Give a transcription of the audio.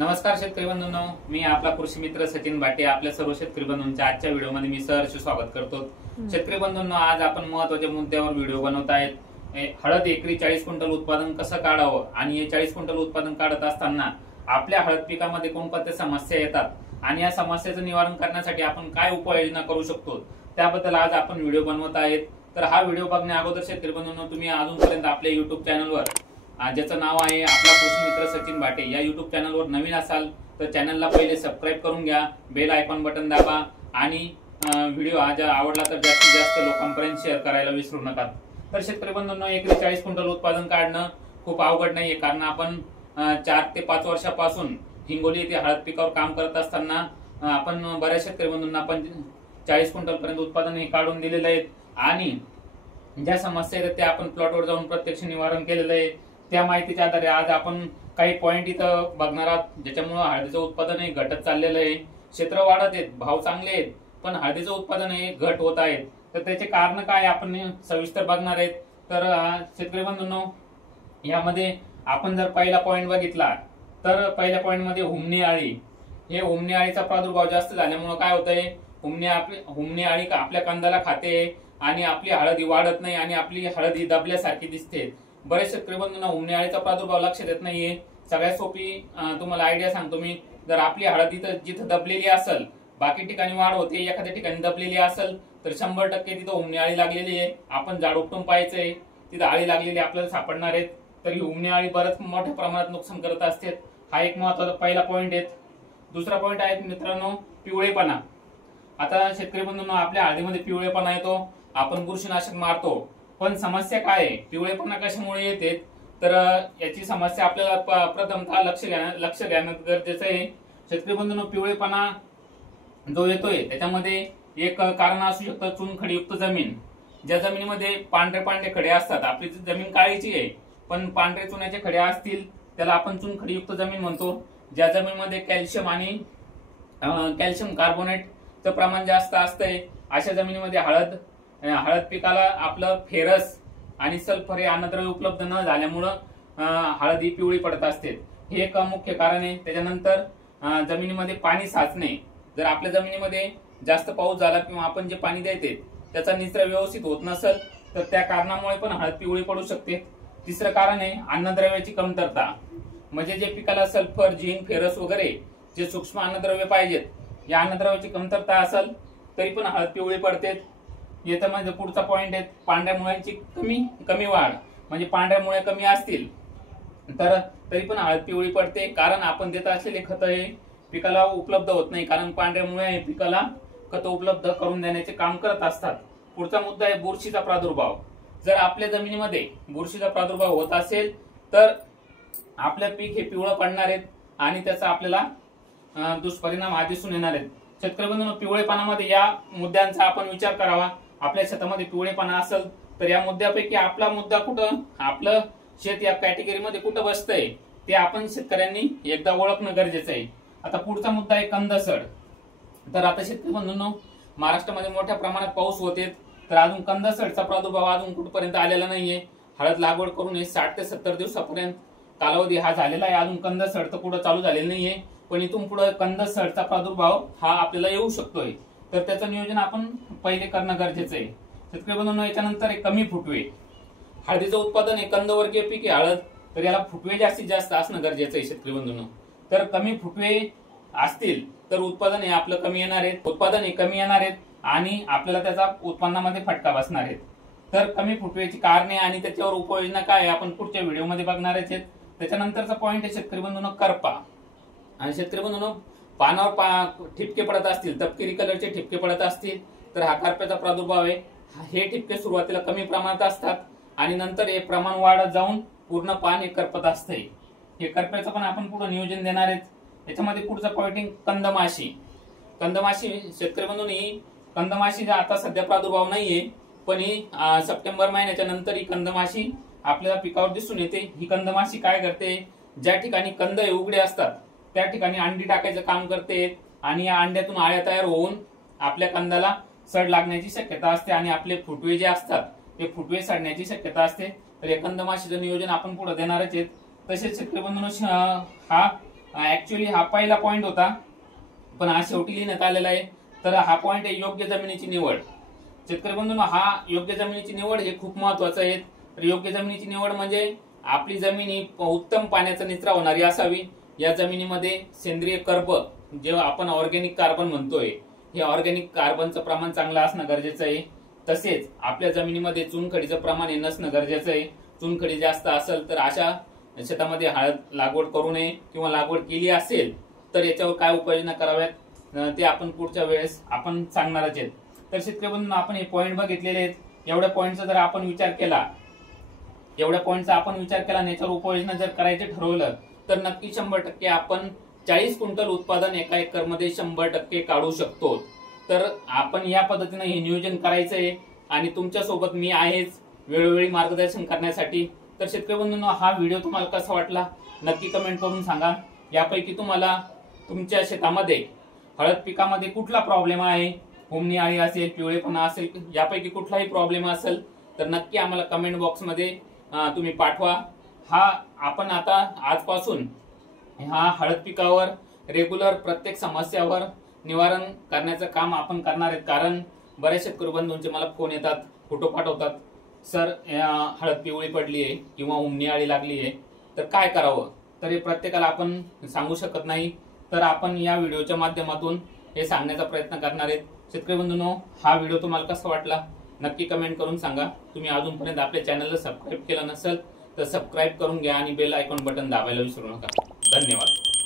नमस्कार शेतकरी बंधूंनो, मी आपला कृषी मित्र सचिन भाटे आपल्या सर्व शेतकरी बंधूंच्या आजच्या व्हिडिओमध्ये मी सहर्ष स्वागत करतो। शेतकरी बंधूंनो, आज आपण महत्त्वाच्या मुद्द्यावर व्हिडिओ बनवत आहेत। हळद एकरी 40 क्विंटल उत्पादन कसं काढावं आणि हे 40 क्विंटल उत्पादन काढत असताना आपल्या हळद पिकामध्ये कोणत्या समस्या येतात आणि या समस्येचं निवारण करण्यासाठी आपण काय उपाययोजना करू शकतो त्याबद्दल आज आपण व्हिडिओ बनवत आहेत। तर हा व्हिडिओ बघण्या अगोदर शेतकरी बंधूंनो, तुम्ही अजूनपर्यंत आपल्या YouTube चॅनलवर ज्याचं नाव आहे आपला कृषी मित्र सचिन भाटे या YouTube चॅनलवर नवीन असाल तर चॅनलला पहिले सबस्क्राइब करून घ्या, बेल आयकॉन बटन दाबा आणि व्हिडिओ आवडला तर जास्तीत जास्त लोकांपर्यंत शेअर करायला विसरू नका। तर शेतकरी बंधूंनो, एकरी 40 क्विंटल उत्पादन काढणं खूप अवघड नाहीये, कारण आपण 4 ते 5 वर्षापासून हिंगोली येथे हळद पिकावर काम करत असताना आपण बऱ्याच शेतकरी बंधूंना 40 क्विंटल पर्यंत उत्पादन हे काढून दिलेलं आहे आणि ज्या समस्या आहेत त्या आपण प्लॉटवर जाऊन प्रत्यक्ष निवारण केलेलं आहे। त्या माहितीच्या आधारे आज आपण काही पॉइंट इथं बघणार आहोत ज्याच्यामुळे हळदीचं उत्पादन हे घटत चाललेलं आहे। क्षेत्र वाढत आहेत, भाव चांगले आहेत, पण हळदीचं उत्पादन हे घट होत आहेत। तर त्याचे कारण काय आपण सविस्तर बघणार आहेत। तर शेतकरी बंधूंनो, यामध्ये आपण जर पहिला पॉइंट बघितला तर पहिल्या पॉइंट मध्ये हुमणी अळी, हे हुमणी अळीचा प्रादुर्भाव जास्त झाल्यामुळे काय होतंय, हुमणी अळी आपल्या कंदाला खाते आणि आपली हळद वाढत नाही आणि आपली हळद ही दबल्यासारखी दिसते। बरेच शेतकरी बंधूंना हुमणी अळीचा प्रादुर्भाव लक्षात येत नाहीये। सगळ्यात सोपी तुम्हाला आयडिया सांगतो मी, जर आपली हळद जिथं दबलेली असेल, बाकी ठिकाणी वाढ होते, एखाद्या ठिकाणी दबलेली असेल तर 100% तिथं हुमणी अळी लागलेली आहे। आपण झाड उपटून पाहायचंय, तिथं अळी लागलेली आपल्याला सापडणार आहेत। तर ही हुमणी अळी बरंच मोठ्या प्रमाणात नुकसान करत असते। हा एक महत्त्वाचा पहिला पॉइंट आहे। दुसरा पॉइंट आहे मित्रांनो, पिवळेपणा। आता शेतकरी बंधूंनो, आपल्या हळदीमध्ये पिवळेपणा येतो, आपण बुरशीनाशक मारतो, पण समस्या काय आहे, पिवळेपणा कशामुळे येते, तर याची समस्या आपल्याला प्रथमतः लक्ष घेणं गरजेचं आहे। शेतकरी बंधूंनो, पिवळेपणा जो येतोय त्याच्यामध्ये एक कारण असू शकतं चुनखडीयुक्त जमीन। ज्या जमिनीमध्ये पांढरे खडे असतात, आपली जमीन काळीची आहे पण पांढरे चुन्याचे खडे असतील त्याला आपण चुनखडीयुक्त जमीन म्हणतो। ज्या जमिनीमध्ये कॅल्शियम आणि कॅल्शियम कार्बोनेटचं प्रमाण जास्त असतंय अशा जमिनीमध्ये हळद पिकाला आपलं फेरस आणि सल्फर हे अन्नद्रव्य उपलब्ध न झाल्यामुळं हळद ही पिवळी पडत असते, हे एक मुख्य कारण आहे। त्याच्यानंतर जमिनीमध्ये पाणी साचणे, जर आपल्या जमिनीमध्ये जास्त पाऊस झाला किंवा आपण जे पाणी देते त्याचा निचरा व्यवस्थित होत नसेल तर त्या कारणामुळे पण हळद पिवळी पडू शकते। तिसरं कारण आहे अन्नद्रव्याची कमतरता, म्हणजे जे पिकाला सल्फर, झिंक, फेरस वगैरे जे सूक्ष्म अन्नद्रव्य पाहिजेत, या अन्नद्रव्याची कमतरता असेल तरी पण हळद पिवळी पडते। येतं म्हणजे पुढचा पॉइंट आहे पांढऱ्या मुळ्यांची कमी वाढ, म्हणजे पांढऱ्या मुळे कमी असतील तर तरी पण हळद पिवळी पडते, कारण आपण देत असलेले खत हे पिकाला उपलब्ध होत नाही, कारण पांढऱ्या मुळे हे पिकाला खत उपलब्ध करून देण्याचे काम करत असतात। पुढचा मुद्दा आहे बुरशीचा प्रादुर्भाव। जर आपल्या जमिनीमध्ये बुरशीचा प्रादुर्भाव होत असेल तर आपलं पीक हे पिवळं पडणार आहेत आणि त्याचा आपल्याला दुष्परिणाम हा दिसून येणार आहेत। शेतकरी बंधूंनो, पिवळेपणामध्ये या मुद्द्यांचा आपण विचार करावा। आपल्या शेतामध्ये पिवळेपणा असेल तर या मुद्द्यापैकी आपला मुद्दा कुठं, आपलं शेत या कॅटेगरीमध्ये कुठं बसतंय ते आपण शेतकऱ्यांनी एकदा ओळखणं गरजेचं आहे। आता पुढचा मुद्दा आहे कंदसड। तर आता शेतकरी बंधूंनो, महाराष्ट्रामध्ये मोठ्या प्रमाणात पाऊस होते तर अजून कंदसडचा प्रादुर्भाव अजून कुठपर्यंत आलेला नाहीये। हळद लागवड करून 60 ते 70 दिवसापर्यंत कालावधी हा झालेला आहे, अजून कंदसड तर पुढे चालू झालेलं नाहीये, पण इथून पुढे कंदसडचा प्रादुर्भाव हा आपल्याला येऊ शकतोय, तर त्याचं नियोजन आपण पहिले करणं गरजेचं आहे। शेतकरी बंधूंनो, याच्यानंतर कमी फुटवे। हळदीचं उत्पादन हे कंदवर्गीय पीक आहे हळद, तर याला फुटवे जास्तीत जास्त असणं गरजेचं आहे शेतकरी बंधूंनो। तर कमी फुटवे असतील तर उत्पादन हे आपलं कमी येणार आहेत आणि आपल्याला त्याचा उत्पन्नामध्ये फटका बसणार आहे। तर कमी फुटवेची कारणे आणि त्याच्यावर उपाययोजना काय आपण पुढच्या व्हिडिओमध्ये बघणार आहेत। त्याच्यानंतरचा पॉइंट आहे शेतकरी बंधूंनो करपा। आणि शेतकरी बंधूंनो, पानावर ठिपके पडत असतील, तपकिरी कलरचे ठिपके पडत असतील तर हा करप्याचा प्रादुर्भाव आहे। हे ठिपके सुरुवातीला कमी प्रमाणात असतात आणि नंतर हे प्रमाण वाढत जाऊन पूर्ण पान हे करपत असते। हे करप्याचं पण आपण पुढे नियोजन देणार आहेत। याच्यामध्ये पुढचा पॉइंट कंदमाशी। शेतकरी बंधूंनो, ही कंदमाशीचा आता सध्या प्रादुर्भाव नाहीये, पण ही सप्टेंबर महिन्याच्या नंतर ही कंदमाशी आपल्याला पिकावर दिसून येते। ही कंदमाशी काय करते, ज्या ठिकाणी कंद हे उघडे असतात त्या ठिकाणी अंडी टाकायचं काम करते आणि या अंड्यातून आळ्या तयार होऊन आपल्या कंदाला सड लागण्याची शक्यता असते आणि आपले फुटवे जे असतात ते फुटवे सडण्याची शक्यता असते। तर कंदमाशीचं नियोजन आपण पुढे देणारच आहेत। तसेच शेतकरी बंधूंनो, हा ऍक्च्युअली हा पहिला पॉइंट होता, पण हा शेवटी लिहिण्यात आलेला आहे. तर हा पॉइंट आहे योग्य जमिनीची निवड. शेतकरी बंधूंनो, हा योग्य जमिनीची निवड हे खूप महत्वाचं आहे. तर योग्य जमिनीची निवड म्हणजे आपली जमीन ही उत्तम पाण्याचा निचरा होणारी असावी. या जमिनीमध्ये सेंद्रिय कर्ब, जे आपण ऑर्गॅनिक कार्बन म्हणतोय, हे ऑर्गॅनिक कार्बनचं प्रमाण चांगलं असणं गरजेचं आहे. तसेच आपल्या जमिनीमध्ये चुनखडीचं प्रमाण हे नसणं गरजेचं आहे. चुनखडी जास्त असेल तर अशा शेतामध्ये हळद लागवड करू नये, किंवा लागवड केली असेल तर याच्यावर काय उपाययोजना कराव्यात ते आपण पुढच्या वेळेस आपण सांगणारच आहेत. तर शेतकरी बंधूंनो, आपण हे पॉइंट बघितलेले आहेत. एवढ्या पॉइंटचा जर आपण विचार केला आणि याच्यावर उपाययोजना जर करायचे ठरवलं तर नक्की 100% आपण 40 क्विंटल उत्पादन एका एकर मध्ये 100% काढू शकतो. तर आपण या पद्धतीने हे नियोजन करायचं आहे आणि तुमच्या सोबत मी आहेच वेळोवेळी मार्गदर्शन करण्यासाठी. तर शेतकरी बंधूंनो, हा व्हिडिओ तुम्हाला कसा वाटला नक्की कमेंट करून सांगा. यापैकी तुम्हाला तुमच्या शेतामध्ये हळद पिकामध्ये कुठला प्रॉब्लेम आहे, हुमणी अळी असेल, पिवळेपणा असेल, यापैकी कुठलाही प्रॉब्लेम असेल तर नक्की आम्हाला कमेंट बॉक्स मध्ये तुम्ही पाठवा. हा आपण आता आजपासून हा हळद पिकावर रेग्युलर प्रत्येक समस्यावर निवारण करण्याचं काम आपण करणार आहेत. कारण बऱ्याच शेतकरी बंधूंचे मला फोन येतात, फोटो पाठवतात, सर हळद पिवळी पडली आहे किंवा हुमणी अळी लागली आहे, तर काय करावं. तर हे प्रत्येकाला आपण सांगू शकत नाही. तर आपण या व्हिडिओच्या माध्यमातून हे सांगण्याचा प्रयत्न करणार आहेत. शेतकरी बंधूंनो, हा व्हिडिओ तुम्हाला कसा वाटला नक्की कमेंट करून सांगा. तुम्ही अजूनपर्यंत आपल्या चॅनलला सबस्क्राईब केलं नसेल तर सबस्क्राईब करून घ्या आणि बेल आयकॉन बटन दाबायला विसरू नका. धन्यवाद.